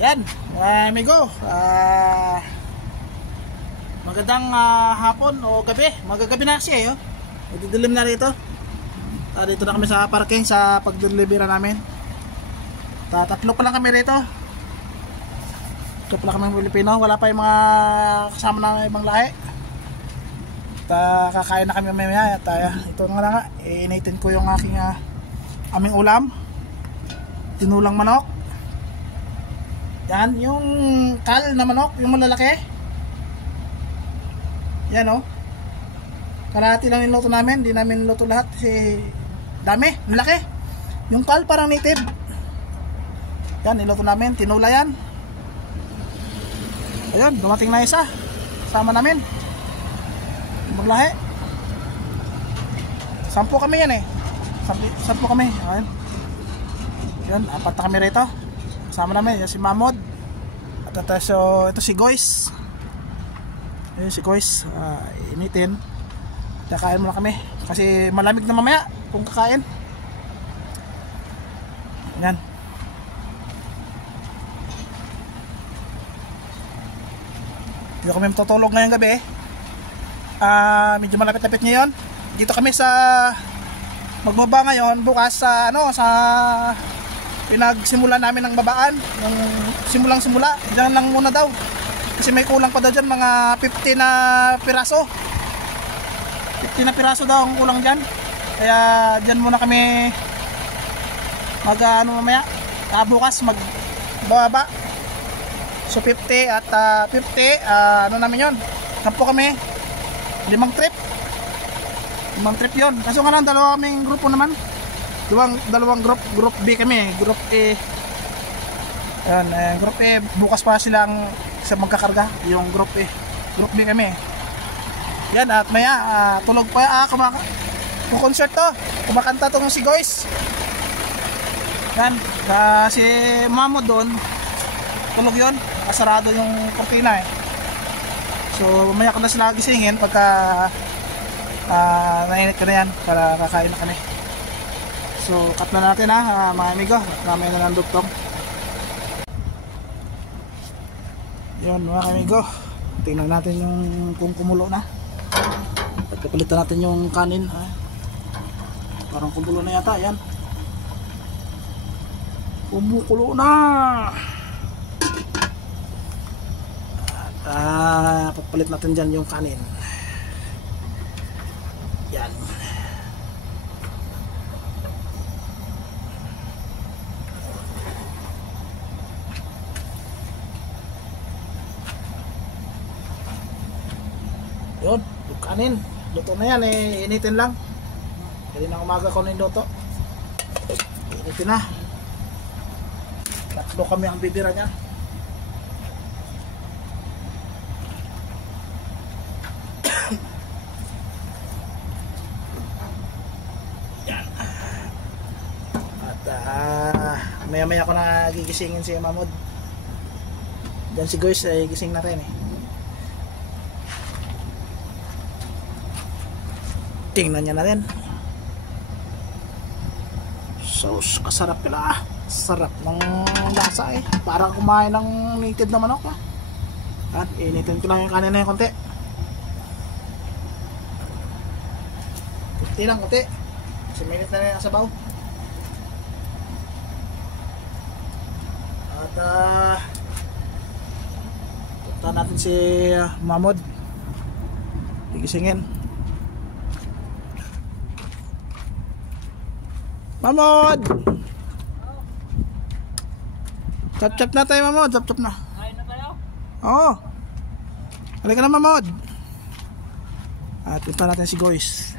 Yan, amigo. Magandang hapon o gabi. Magagabi na kasi oh. Didilim na rito. Dito na kami sa parking sa pag-deliver namin. Tatlo pa lang kami rito. Tatlo pa lang kami Pilipino. Wala pa yung mga kasama ng ibang lahi. Kakain na kami mamaya. Ito nga nga. Initin ko yung aking aming ulam. Tinulang manok. Yan, yung kal na manok, yung malalaki. Yan o. Kalahati lang yung luto namin. Hindi namin luto lahat kasi dami, malaki. Yung kal parang native. Yan, niluto namin. Tinula yan. Ayun, dumating na isa. Sama namin. Maglahi. 10 kami yan eh. 10 kami. Ayun. Yan, 4 na kami rito. Kasama namin, yan si Mamod. At ito si Goys. Ayun si Goys. Initin. Kakain muna kami. Kasi malamig na mamaya kung kakain. Yan. Dito kami matutulog ngayong gabi. Medyo malapit-lapit ngayon. Dito kami sa magbaba ngayon. Bukas sa sa pinagsimula namin ng babaan. Yung simulang-simula. Diyan lang muna daw. Kasi may kulang pa daw dyan. Mga 50 na piraso. 50 na piraso daw ang kulang dyan. Kaya dyan muna kami mamaya. Bukas magbababa. So 50 at 50. Namin yun. Kampo kami. 5 trip. 5 trip yun. Kaso nga lang dalawa kaming grupo naman. Dalawang group B kami, group A. Ayan, group A bukas pa silang magkakarga, yung group A. Group B kami. Yan, at maya tulog pa concert to. Kumakanta tong si Goys. Yan, si Mamo doon. Tulog yun, kasarado yung kortina eh. So mamaya ko na sila gisingin pagka nainit ka na yan para kakain na kami. So cut na natin mga amigo. Mamaya na ng duktong. Yun mga amigo. Tingnan natin yung kung kumulo na. Pagkapalitan natin yung kanin. Parang kumulo na yata. Yan. Kumukulo na. At papalit natin dyan yung kanin. Yan. Yun, yung kanin luto na yan initin lang. Kanina umaga ko na yung luto. Initin na. 3 kami ang bibira nya. Yan. At maya ko na gigisingin si Mamod. Diyan si Goys gising na rin Tingnan niya na rin. So, kasarap pala. Sarap ng lasa Parang kumain ng native na manok At initin ko lang yung kanin na yung konti. Kunti lang, konti. Kasi minute na rin ang sabaw. At punta natin si Mamod. Gigisingin. Mamod! Chop-chop na tayo, Mamod. Chop-chop na. Kain na tayo? Oo. Halika na, Mamod. At punta natin si Goys.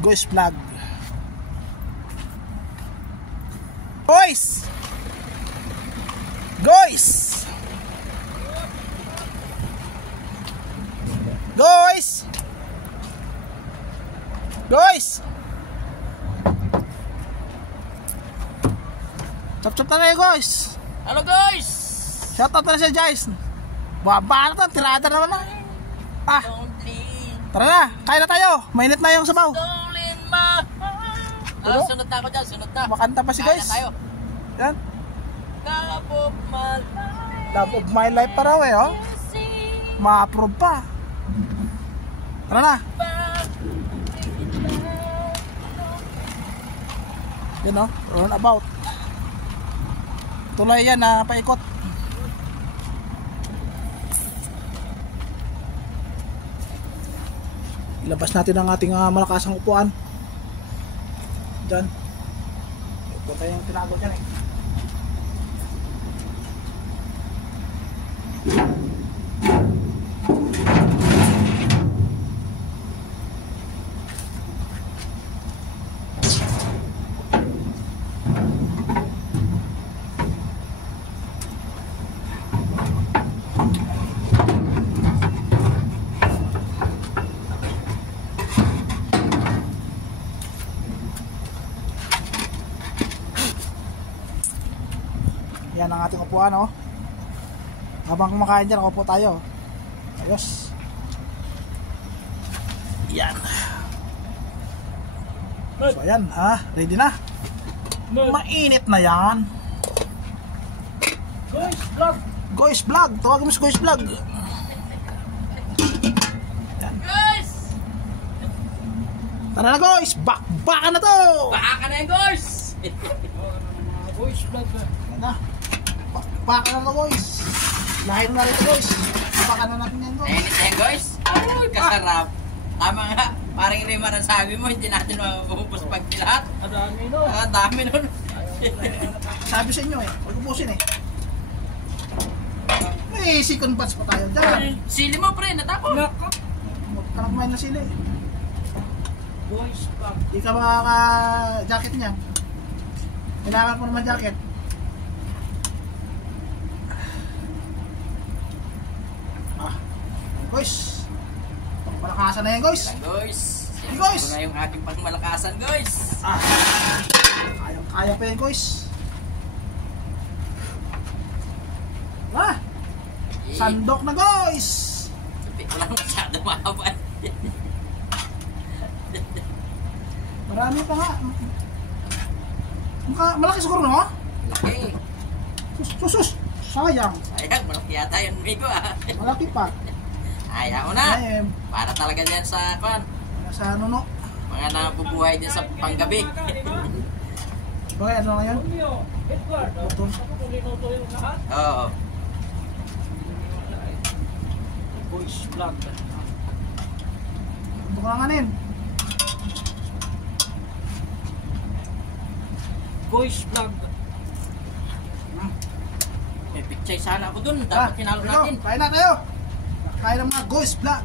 Goys vlog. Goys! Goys! Guys! Guys! Chop-chop na kayo guys! Hello guys! Shoutout na siya guys! Baba na to, tirada naman na. Tara na, kain na tayo. Mainit na yung sabaw. Ano? sunod na ako dyan, sunod na. Makanta pa si Kaya guys. na tayo. Yan. Love of my Love of my life pa raw eh, oh. Ma-approve pa. Tara na. Yan oh, run about. Tulay yan na paikot. Ilabas natin ang ating malakasang upuan. Diyan. Ito tayo yung tinago dyan eh. Yan ang ating upuan, oh. Habang kumakain dyan, upo tayo. Ayos. Yan. So ayan, ready na. Mainit na yan. Guys, vlog. Guys vlog, tawagin mo si Guys vlog. Yan. Guys! Tara na guys, baka na to. Baka na yan, guys! Guys, vlog. Yan na. Baka na to guys. Lahin na rito guys. Baka na natin yan guys. Ayun yan, guys. Ay, kasarap. Tama nga. Parang Rimar ang sabi mo, hindi natin maubos pag lahat. Dami no. Dami nun. Sabi sa inyo eh, huwag ubusin eh. May second batch pa tayo dyan. Sili mo, pre, natapon. Magkarang kumain na sila eh. Boys, vlog. Di ka makaka-jacket niya. Kailangan ko naman jacket. Guys, palakasan na yan guys. Lang, guys. Hey, guys. Ito na yung ating pangmalakasan, guys. Kaya pa yan guys. Sandok na guys. Sabi ko lang masyado mahaba. Marami pa nga. Malaki siguro no? Laki. Sus. Sayang. Sayang, malaki yata yung migo Malaki pa. Ayaw na. Ay, Para talaga dyan sa kwan. sa ano no? Mga nabubuhay dyan sa panggabi. Boy, ano na yan? Edward, Ito. minuto yung lahat. Oo. Boys, vlog. Ito ko langanin. Boys, vlog. May picture sana ako dun. Dapat kinalo natin. Kain na tayo. Kain ng mga guys vlog.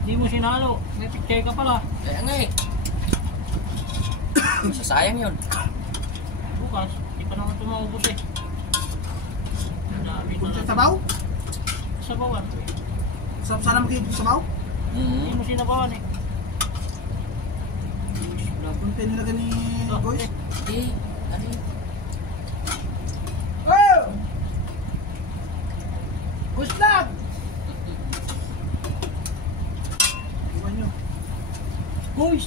Hindi mo sinalo. May picture ka pala. Kaya nga eh. Masasayang yun. Bukas, di pa naman ito maubos eh. Dami na Kunti lang. sabaw. Sabawan. Sana magiging sabaw. Hindi mo sinabawan eh. Boys, vlog. Kunti nilagay ni guys. Hindi. Ano yun? Oh! Guys vlog. Iwan nyo. Boys!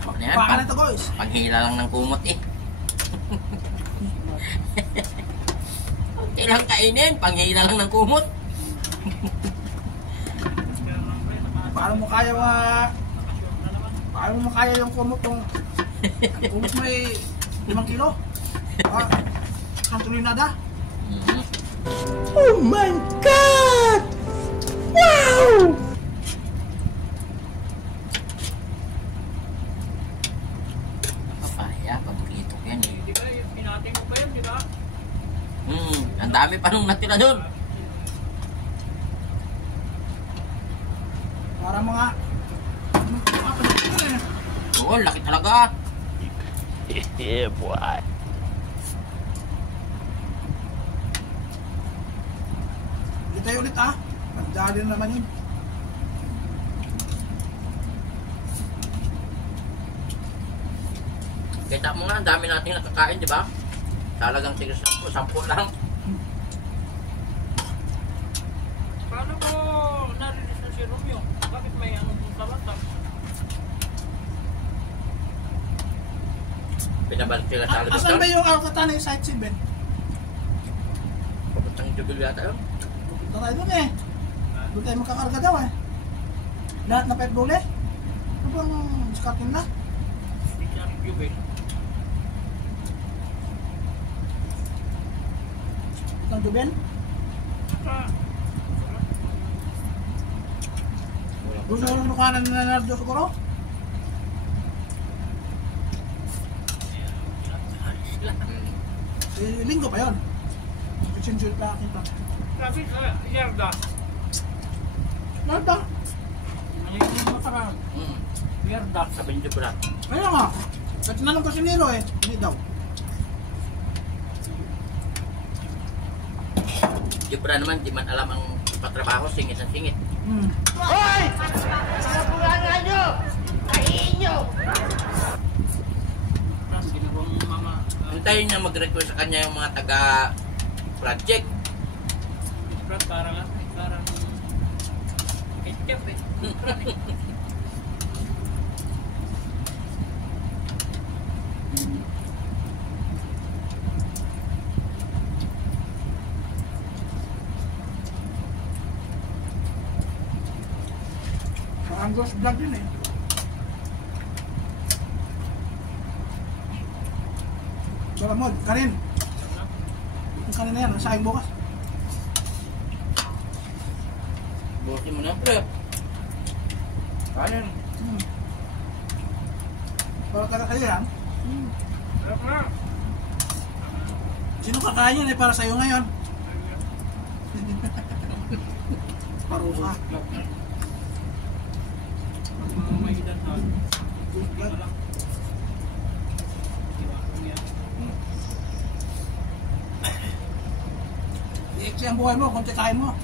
Ano yan? Baka na ito guys. Paghila lang ng kumot eh. Kunti lang kainin. Panghila lang ng kumot. Paano mo kaya paano mo kaya yung kumot yung kumot mo ay 5 kilo? Ang tulinada? Oh my God! Wow! Papaya, paborito ko yan eh. Di ba, pinating mo pa yun, di ba? Ang dami pa nung natira doon. Para mga Oo, laki talaga. Yeah, boy. Ulit tayo ulit Nagdali na naman yun. Kita mo nga, ang dami nating nakakain, di ba? Talagang tigil 10 lang. Paano mo narilis na si Romeo? Bakit may anong sa batas? Pinabalik sila sa Asan Alabaston. ba yung Alcatana yung site Ben? Papuntang Jubil yata yun. Punta tayo doon eh. Doon tayo makakarga daw eh. Lahat na petrol eh. Ano bang discarding na? Hindi siya review eh. Ang Juben? Doon sa lukanan na Nardo siguro? Linggo pa yun. Change pa kita. Kasi yarda. Nardo? Ano yung masarap? Yarda. Sabi niyo pala. Kaya nga. At tinanong ko si Nero eh. Hindi daw. Yung pala naman, di man alam ang patrabaho, singit ang singit. Hoy! Sa pulanga nyo! Kahiin nyo! Parang ginawang mga Hintayin niya mag-request sa kanya yung mga taga-project. parang ketchup eh. Parang ghost vlog din eh. Wala mo, kanin. Yung kanin na yan, nasa aking bukas. Busin mo na, pre. Kanin. Para taga kayo yan. Sarap na. Sino kakain yun eh para sa'yo ngayon? Paruha. Mga may edad na. Ghost vlog. I-exe ang buhay mo kung tikain mo.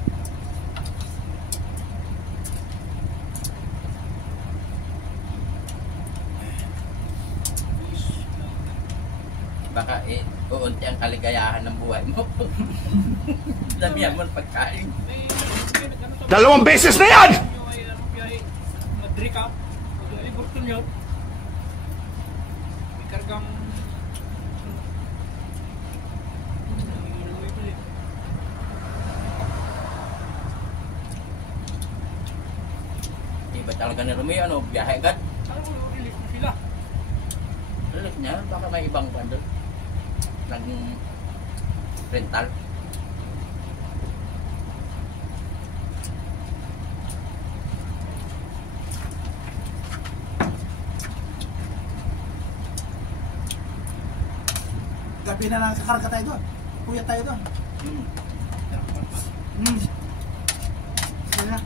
Baka uunti ang kaligayahan ng buhay mo. Damihan mo ng pagkain. Dalawang beses na yan! Madrika. Ay, burton yun. May kargang... Iba talaga ni Romeo, ano, biyahe agad. Ano, release mo sila. Lalit niya, baka may ibang bundle. Rental. Gabi na lang kakarga tayo doon. Puyat tayo doon. Kaya na.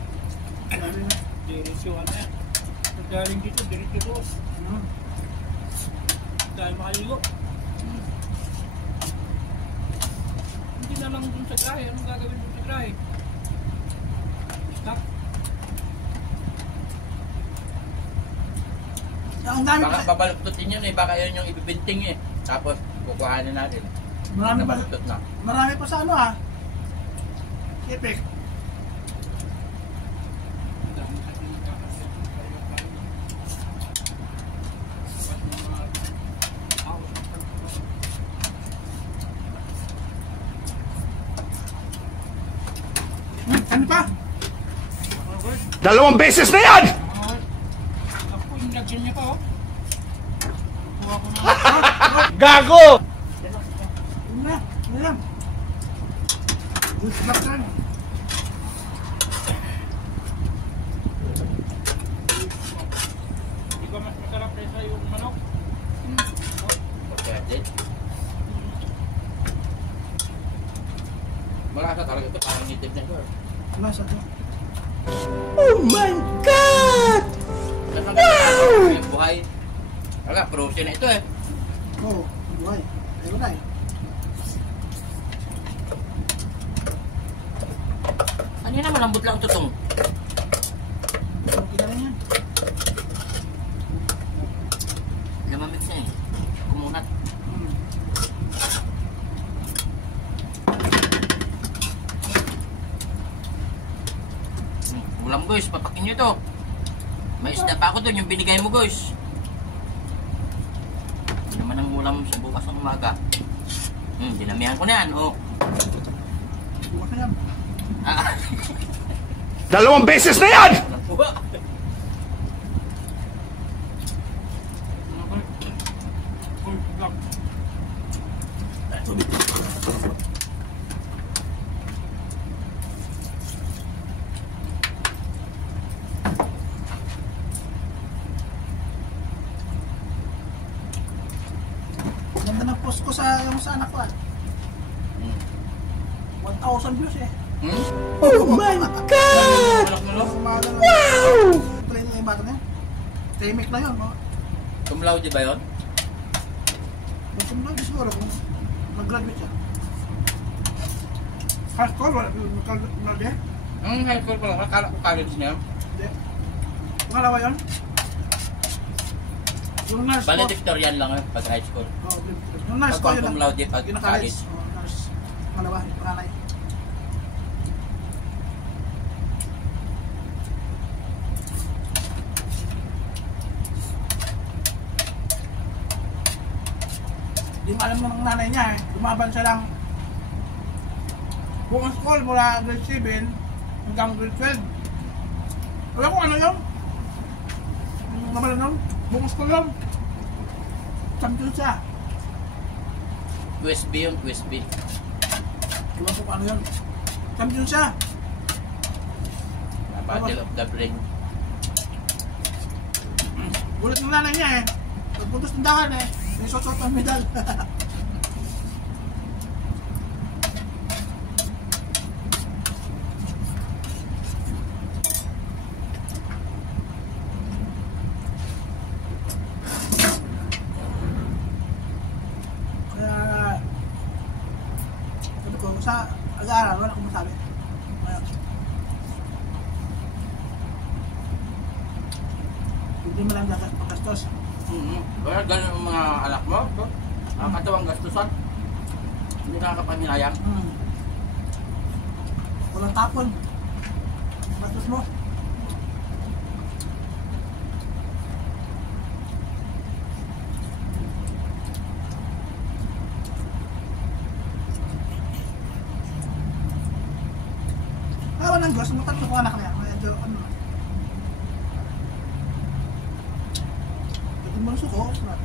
Gabi na. Diretso ano yan. Pag galing dito, diretso doon. Dahil makaligo. Hindi na lang dun sa grahe. Anong gagawin dun sa grahe? Stop. Ang dami Baka pa. babaluktutin yun eh, baka yun yung ibibinting eh. Tapos kukuhanin natin. Marami pa. Nabaluktot na. Marami pa sa ano ah. Epic. Ano pa? Dalawang beses na yan! Ako, yung lagyan niya pa oh. Kuha ko na. Gago! Ano na? Ano lang? Good luck na. Di ba mas masarap kaysa yung manok? Pwede. Malasa talaga ito, parang native na ito. Wala sa to. Oh my God! Wow! Yung buhay. Talaga, frozen na ito eh. Oo. Buhay. Ayun na eh. Ano yun na, malambot lang tutong. Okay na rin yan. Namamit na eh. Kumunat. Ulam guys, papakin nyo to. May isda pa ako doon, yung binigay mo guys. naman ang ulam sa bukas ng umaga. Dinamihan ko na yan, oh. Bukas na yan. Ah, 2 beses na yan! buwa. Ganda ng post ko sa anak ko, 1,000 views eh. Oh my God! Wow! Play na yung bata na yan. Remake na yun. Cum laude ba yun? Gusto mo lang siguro kung mag-graduate siya. High school, wala na din. Ang high school pala, akala ko college niya. Hindi. Pangalawa yun. Yung nurse ko. Valedictorian lang yun pag high school. Oh, yung nurse ko Pag yun. cum laude pag Yun ang college. Oh, nurse. Pangalawa, yung panganay. Di mo alam ng nanay niya eh. Lumaban siya lang buong school mula grade 7 hanggang grade 12. Wala kung ano yun. Yung naman yun. Buong school yun. Champion siya. USB yun, USB. Iwan ko kung ano yun. Champion siya. Battle of the Brain. Ulit ng nanay niya eh. Pagpuntos ng dahan eh. May sosot ang medal. Kaya sabi ko, saag-aaral, wala akong masabi. Ngayon. Hindi mo lang pagkastos. Kaya ganun ang mga anak mo. Nakakatawang gastusan. Hindi nakakapaninayang. Walang tapon. Bastos mo. Awa ng Diyos, ang tatlo ko anak niya. Medyo ano. Yung bunso ko, smart.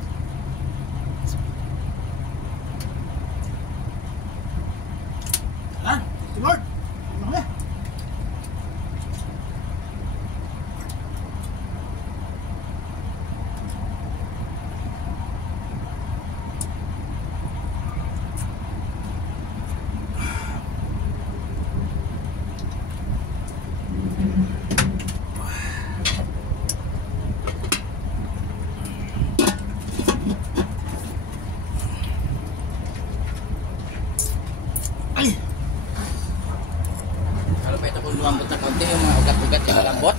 Ah, si Lord. Ano kami? Ay! Kalau pa ito kung lumambot na konti, yung mga ugat-ugat yung malambot.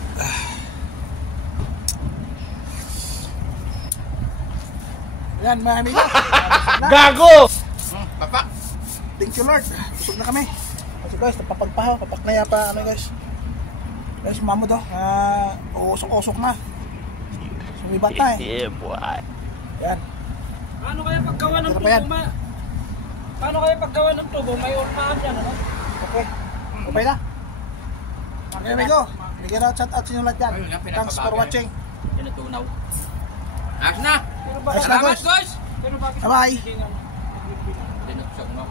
Yan, mga amigo. Gago! Papa! Thank you, Lord. Busog na kami. Kasi guys, napapagpahaw. Papaknaya pa, ano guys. Guys, mamo do. Uusok-usok na. Sumibat na eh. Yeah, boy. Yan. Paano kaya paggawa ng Ano tubo? pa yan? Paano kaya paggawa ng tubo? May ormahan dyan, ano? Okay. Okay na. Okay, amigo. Bigyan na chat out sa inyo lahat yan. Ayun nga, Thanks for pinapabagal. watching. Tinutunaw. Ayos na! Pero Ayos bakit? na, Salamat, boss. guys! Pero bakit? Bye-bye. Hindi nga. Tinutusok mo.